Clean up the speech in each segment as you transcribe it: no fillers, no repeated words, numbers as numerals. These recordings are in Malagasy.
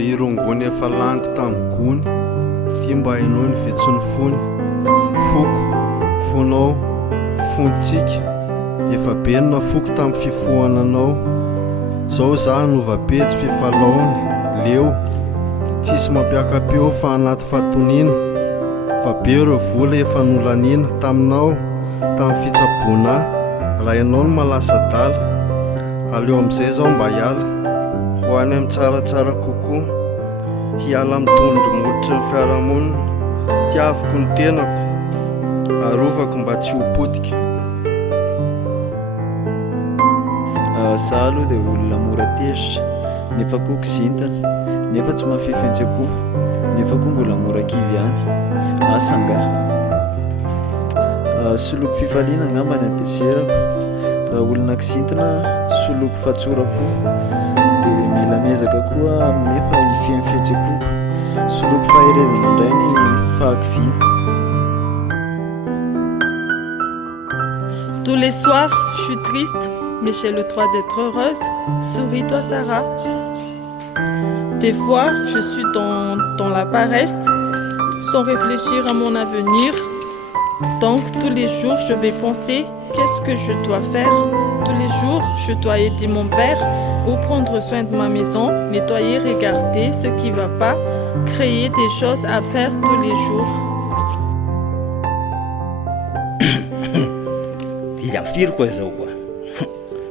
le irongony efa laniko tamin'ny gony ty mba hainao ny vetsony fony foko fonao fontsika efa be na foko tamin'ny fifohananao zao za novapetsy fifalaony leo tsisy mampiakapeo fa anaty fatonina fa be reo vola efa nolanina taminao tamin'ny fitsaboana raha ianao no malasa-dala aleo amin'izay zao mba hiala ho any amin'ny tsaratsara kokoa hiala amin'ny tondro molotry ny fiarahamonina tiaviko ny tenako arovako mba tsy ho potika. Za aloha dia olona mora tezitra nefa koa kizintana nefa tsy mahafefentsem-po nefa koa mbola mora kivy ihany asanga soloko fifaliana angambany adeserako raha olona kizintana soloko fatsorako dia mila mezaka koa nefa ifemifetsem-poko soloko faherezana indray ny fahakiviana. Tous les soirs, je suis triste, mais j'ai le droit d'être heureuse. Souris-toi, Sarah. Des fois, je suis dans la paresse, sans réfléchir à mon avenir. Donc, tous les jours, je vais penser qu'est-ce que je dois faire. Tous les jours, je dois aider mon père ou prendre soin de ma maison, nettoyer, regarder ce qui ne va pas, créer des choses à faire tous les jours. Firy koa zao koa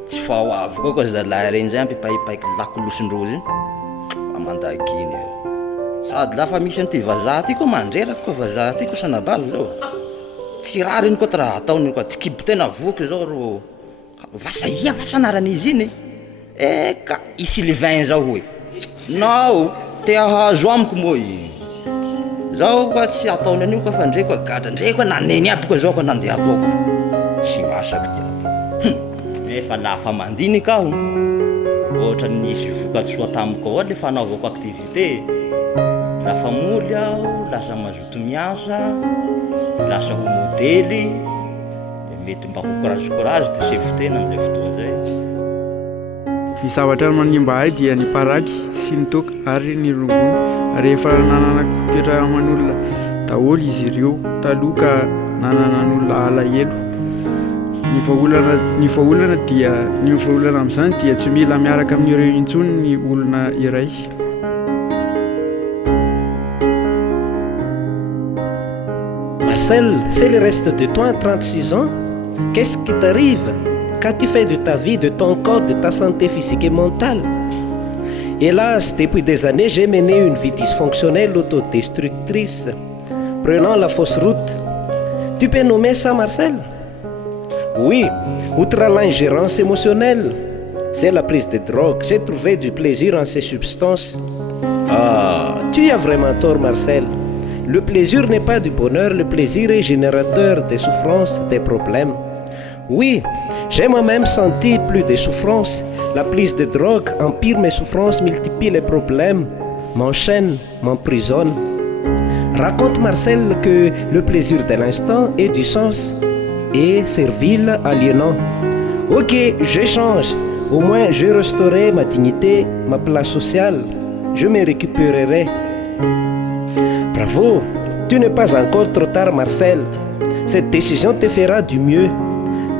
tsy fahoavy koa zalahy reny zay ampipaipaika lakolosondrozy amandakiny sady lafa misy an'ity vazaha ty koa mandreraka koa vazaha ty koa sanabavy zao tsy raha reny koa ty raha ataony koa tikibo tena voky zao ro vasaia vasanaranizy iny eka isy livin zao hoe nao te ahazo amiko moa zao koa tsy ataony an'io koa fa ndre koa gadra ndre koa naneny aby koa zao koa nandehako koa tsy masaky ty nefa lafa mandinika aho ohatra nisy vokatsoa tamiko ao le fanaovako aktivité lafa moly aho lasa mazoto miasa lasa ho modely dia mety mba ho courage ty sefotena amin'izay fotoana zay. Ny zavatra manimba ahy dia ny paraky sy ny toka ary ny rongony rehefa nanana toetra aman'olona daholo izy ireo taloha ka nanana n'olona alahelo. Ny vahaolana amin'izany dia tsy mila miaraka amin'ireo intsony ny olona iray. Marcel, c'est le reste de toi à 36 ans. Qu'est-ce qui t'arrive? Qu'as-tu fait de ta vie, de ton corps, de ta santé physique et mentale? Hélas, depuis des années, j'ai mené une vie dysfonctionnelle, autodestructrice, prenant la fausse route. Tu peux nommer ça, Marcel? Oui, outre l'ingérence émotionnelle, c'est la prise de drogue. J'ai trouvé du plaisir en ces substances. Ah, tu as vraiment tort, Marcel. Le plaisir n'est pas du bonheur, le plaisir est générateur des souffrances, des problèmes. Oui, j'ai moi-même senti plus de souffrances. La prise de drogue empire mes souffrances, multiplie les problèmes, m'enchaîne, m'emprisonne. Raconte, Marcel, que le plaisir de l'instant est du sens et servile, aliénant. Ok, je change. Au moins, je restaurerai ma dignité, ma place sociale. Je me récupérerai. Bravo, tu n'es pas encore trop tard, Marcel. Cette décision te fera du mieux.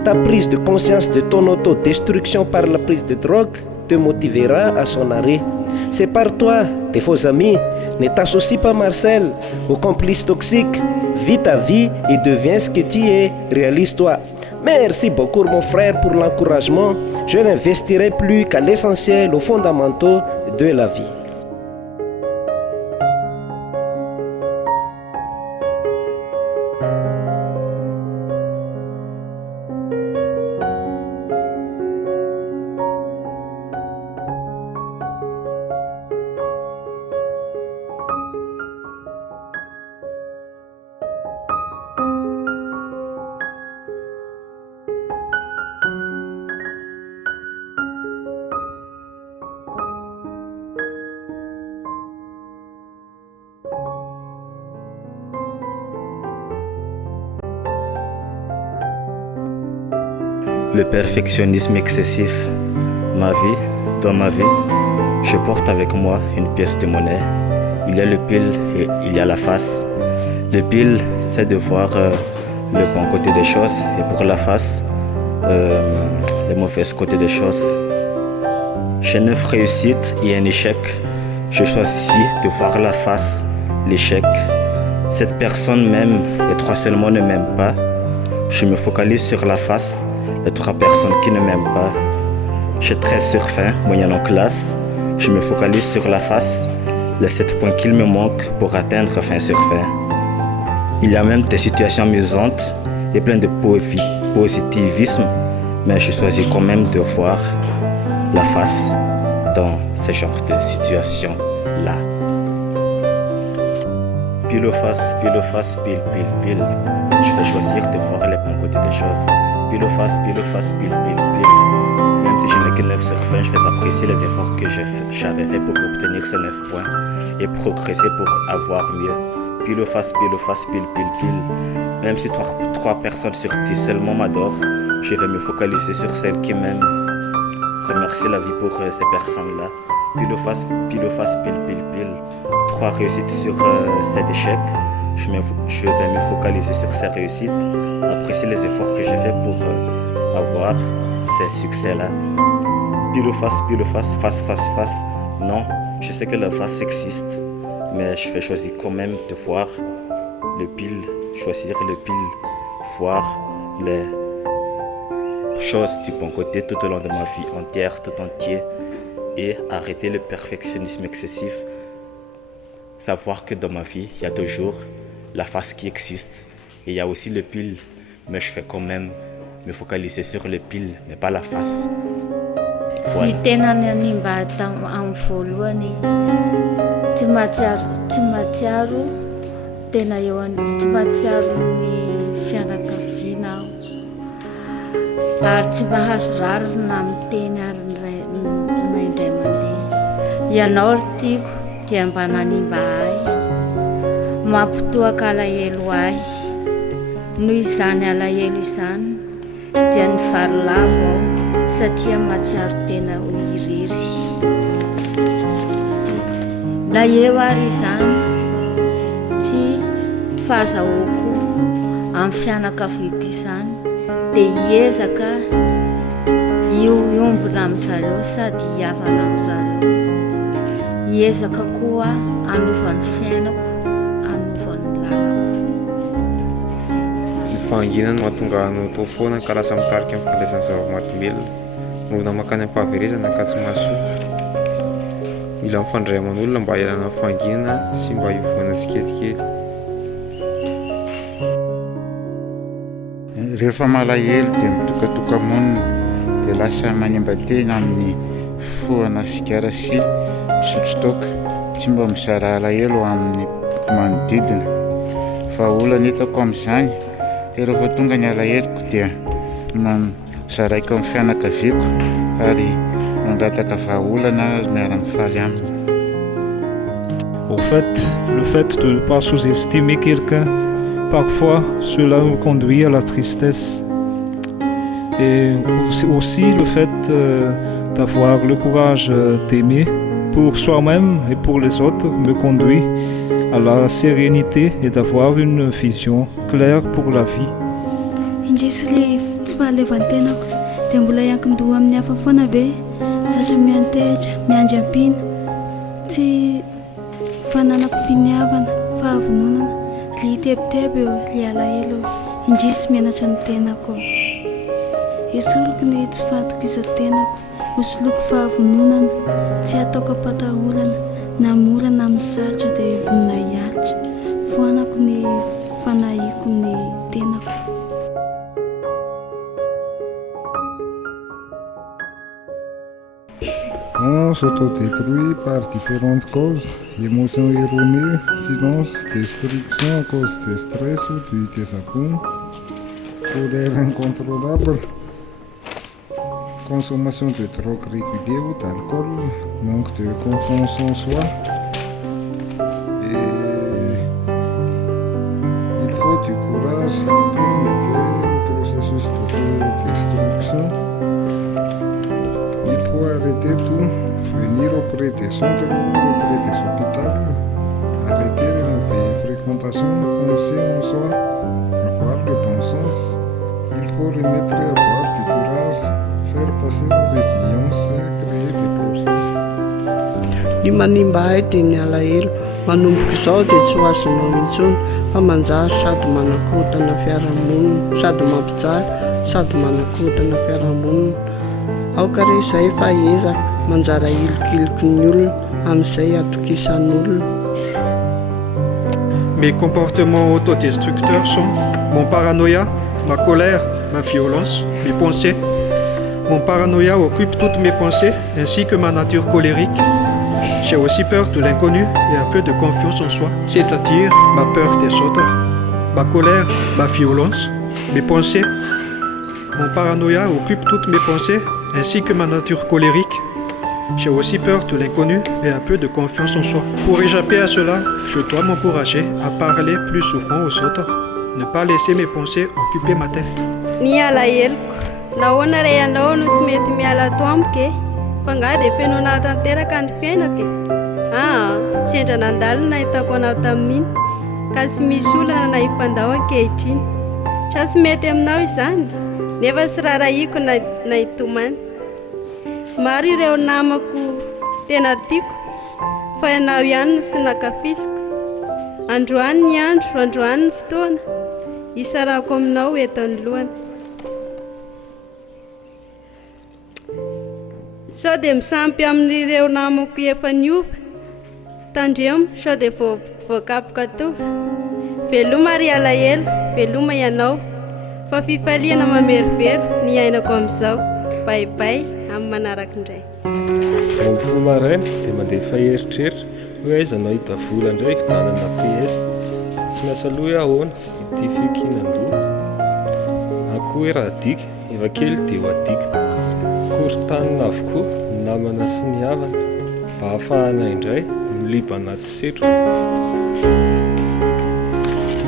Ta prise de conscience de ton autodestruction par la prise de drogue te motivera à son arrêt. C'est par toi, tes faux amis. Ne t'associe pas, Marcel, aux complices toxiques. Vis ta vie et deviens ce que tu es. Réalise-toi. Merci beaucoup, mon frère, pour l'encouragement. Je n'investirai plus qu'à l'essentiel, aux fondamentaux de la vie. Le perfectionnisme excessif, ma vie, dans ma vie, Je porte avec moi une pièce de monnaie. Il y a le pile et il y a la face. Le pile, c'est de voir le bon côté des choses, et pour la face, le mauvais côté des choses. Chez 9 réussites et un échec, je choisis de voir la face, l'échec. Cette personne m'aime, les 3 seulement ne m'aiment pas. Je me focalise sur la face, les 3 personnes qui ne m'aiment pas. J'ai 13 sur 20, moyenne en classe. Je me focalise sur la face, les 7 points qu'il me manque pour atteindre 20 sur 20. Il y a même des situations amusantes et plein de positivisme, mais je choisis quand même de voir la face dans ce genre de situation-là. Pile ou face, pile, pile, pile. Je vais choisir de voir les bons côtés des choses. Pile ou face, pile, pile, pile. Même si je n'ai que 9 sur 20, je vais apprécier les efforts que j'avais fait pour obtenir ces 9 points et progresser pour avoir mieux. Pile ou face, pile, pile. Même si 3 personnes sur 10 seulement m'adorent, je vais me focaliser sur celles qui m'aiment. Remercier la vie pour ces personnes-là. Pile ou face, pile. 3 réussites sur 7 échecs. Je vais me focaliser sur ces réussites, apprécier les efforts que j'ai fait pour avoir ces succès-là. Pile ou face, face. Non, je sais que la face existe, mais je vais choisir quand même de voir le pile, choisir le pile, voir les choses du bon côté tout au long de ma vie entière, tout entier, et arrêter le perfectionnisme excessif. Savoir que dans ma vie, il y a toujours la face qui existe et il y a aussi le pile, mais je vais quand même me focaliser sur le pile, mais pas la face. Voilà. Ny tena nanimba amin'ny voalohany tsy mahatsiaro tena eo tsy mahatsiaro ny fianakaviana aho ary tsy mahazo rarina amin'ny teny ary naindray mandeha. Ianao ry tiako dia mba nanimba ahy, mampitoaka alahelo ahy. Noho izany alahelo izany dia ny vary lavo aho satria mahatsiaro tena ho irery. Na eo ary izany tsy fahazahoako amin'ny fianakaviako izany dia hiezaka iombona amin'izareo sady hiavana amin'izareo. Hiezaka koa anovany fiainako, anovany lalako. Ny fahanginana mahatonga anao tao foana ka lasa mitarika amin'ny fandraisana zava-mahadomelona nohona makany amin'ny fahaverezana ka tsy mahasoa. Mila mifandray aman'olona mba hialana fahanginana sy mba hivoana tsikelikely. Rehefa malahelo dia mitokatoka-monina dia lasa manimba-tena amin'ny foana sigara sy misotro toaka, tsy mba mizara alahelo amin'ny manodidina. Fa olana hitako amin'izany dia rehefa tonga ny alaheloko dia zaraiko amin'ny fianakaviako ary mandrataka vahaolana miara-mifaly aminy. Au fait, le fait de ne pas sous-estimer quelqu'un, parfois cela nous conduit à la tristesse. Et aussi le fait d'avoir le courage d'aimer pour soi-même et pour les autres me conduit à la sérénité et d'avoir une vision claire pour la vie. Tsy fahaleovantenako dia mbola iankin-doha amin'ny hafa foana ve zatra miantehitra miandry ampina tsy fananako finiavana fahavononana ly tebotebo eo ly alahelo indrisy mianatra ny tenako esoloko ny tsy fantoko izan-tenako hosoloko fahavononana tsy ataoko ampatahorana na mora na misaritra dia vonina hialitra foanako ny fanahiko ny tenako. On s'autodétruit par différentes causes, émotions erronées, silence, destruction à cause de stress ou du désappoint, colère incontrôlable, consommation de drogue régulière ou d'alcool, manque de confiance en soi. Et il faut du courage pour mettre le processus de destruction. Il faut arrêter tout, venir auprès des centres, auprès des hôpitaux, arrêter les mauvaises fréquentations, penser en soi, avoir le bon sens. Il faut remettre à avoir du courage, faire passer la résilience, créer des procès. Ny manimba hay dia ny alahelo manomboka izao dia tsy ho azonao intsony fa manjary sady manakorotana fiarahamonina sady mampijaly sady manakorotana fiarahamonina aoka re izay fa ezaka manjara ilokiloko ny olona amin'izay atokisan'olona. Mes comportements autodestructeurs sont mon paranoïa, ma colère, ma violence, mes pensées. Mon paranoïa occupe toutes mes pensées ainsi que ma nature colérique. J'ai aussi peur de l'inconnu et un peu de confiance en soi, c'est-à-dire ma peur des autres, ma colère, ma violence, mes pensées. Mon paranoïa occupe toutes mes pensées ainsi que ma nature colérique. J'ai aussi peur de l'inconnu et un peu de confiance en soi. Pour échapper à cela, je dois m'encourager à parler plus souvent aux autres, ne pas laisser mes pensées occuper ma tête. Miala heloko, nahoana ray anao no tsy mety miala toamiko e, fa ngah dia feno nahatanteraka ny fiainako e. Sendra nandalo no nahitako anao tamin'iny, ka tsy misy olana na hifandao ankehitriny. Sa tsy mety aminao izany, nefa tsy rarahiko na hitomany. Maro ireo namako tena tiako, fa ianao ihany no tsy nakafisiko. Androany ny andro, androany ny fotoana, isarako aminao eto anoloana. Sao dia misampy amin'ireo namako efa niova, tandremo sao dia voakapoka tovy. Veloma ry alahelo, veloma ianao, fa fifaliana mamerovero ny ainako amin'izao. Baibay amin'ny manaraka indray. Mifoha maraina dia mandefa eritreritra hoe aiza no ahita vola indray fidanana PS. Tsy miasa loha ahoana ity fikinan-doha. Na koa hoe raha adika, efa kely dia ho adika. Korontanina avokoa ny namana sy ny havana mba ahafahana indray miliba anaty setroka.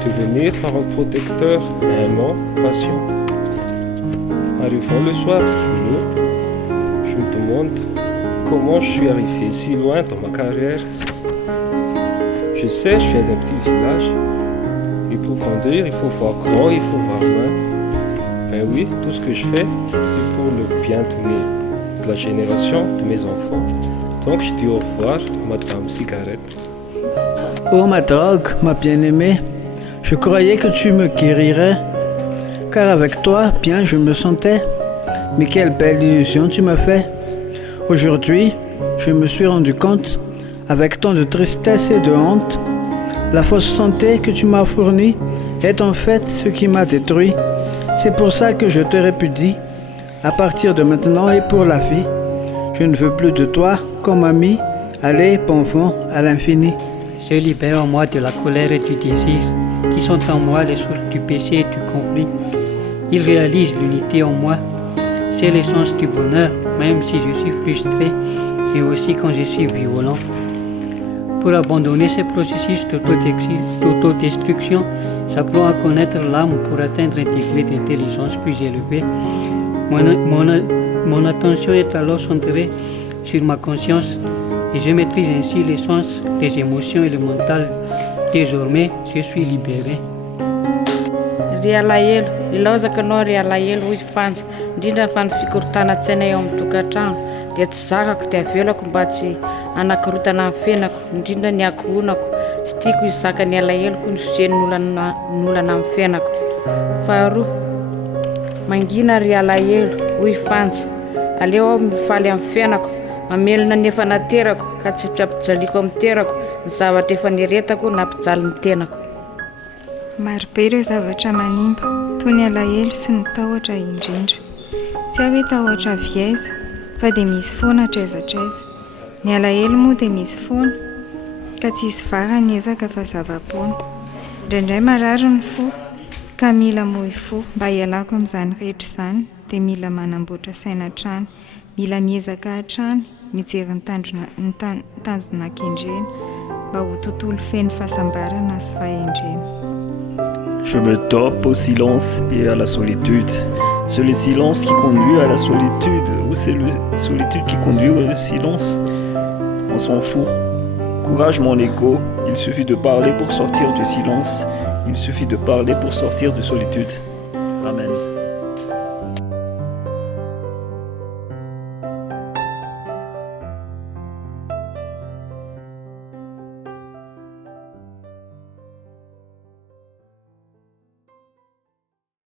Devenir parent protecteur, aimant, patient. Arrivant le soir, je me demande comment je suis arrivé si loin dans ma carrière. Je sais, je viens d'un petit village. Et pour grandir, il faut voir grand, il faut voir loin. Ben oui, tout ce que je fais, c'est pour le bien de la génération, de mes enfants. Donc je dis au revoir, Madame Cigarette. Oh ma drogue, ma bien-aimée, je croyais que tu me guérirais. Car avec toi, bien je me sentais. Mais quelle belle illusion tu m'as fait. Aujourd'hui, je me suis rendu compte, avec tant de tristesse et de honte, la fausse santé que tu m'as fournie est en fait ce qui m'a détruit. C'est pour ça que je te répudie, à partir de maintenant et pour la vie. Je ne veux plus de toi comme ami. Allez, bon vent à l'infini. Je libère en moi de la colère et du désir, qui sont en moi les sources du péché et du conflit. Il réalise l'unité en moi. C'est l'essence du bonheur, même si je suis frustré, et aussi quand je suis violent. Pour abandonner ce processus d'autodestruction, j'apprends à connaître l'âme pour atteindre un degré d'intelligence plus élevé. Mon attention est alors centrée sur ma conscience et je maîtrise ainsi les sens, les émotions et le mental. Désormais, je suis libéré. Ry alahelo, ilaozaka anao ry alahelo hoy fanja, indrindra fa ny fikorontanan-tsaina eo amin'ny tokantrano dia tsy zakako dia avelako mba tsy anakorotana amin'ny fiainako, indrindra ny ankohonako. Tsy tiako izaka ny alaheloko ny fijen'ny olana amin'ny fiainako. Faharoa, mangina ry alahelo hoy fanja, aleo aho mifaly amin'ny fiainako, mamelona ny efa naterako ka tsy ampijaliko amin'ny terako ny zavatra efa nieretako na ampijaly ny tenako. Marobe ireo zavatra manimba toy ny alahelo sy ny tahotra indrindra. Tsy hoe tahotra viaiza fa dia misy foana traizatraiza. Ny alahelo moa dia misy foana ka tsy hisy vara ny ezaka fa zava-poana. Indraindray marary ny fo ka mila mohy fo. Mba hialako amin'izany rehetra izany dia mila manamboatra saina hatrany, mila miezaka hatrany, mijery ny tanjona an-kendrena mba ho tontolo feno fahasambarana sy fahendrena. Je me dope au silence et à la solitude. C'est le silence qui conduit à la solitude ou c'est la solitude qui conduit au silence. on s'en fout. Courage mon écho, il suffit de parler pour sortir du silence, il suffit de parler pour sortir de solitude. Amen.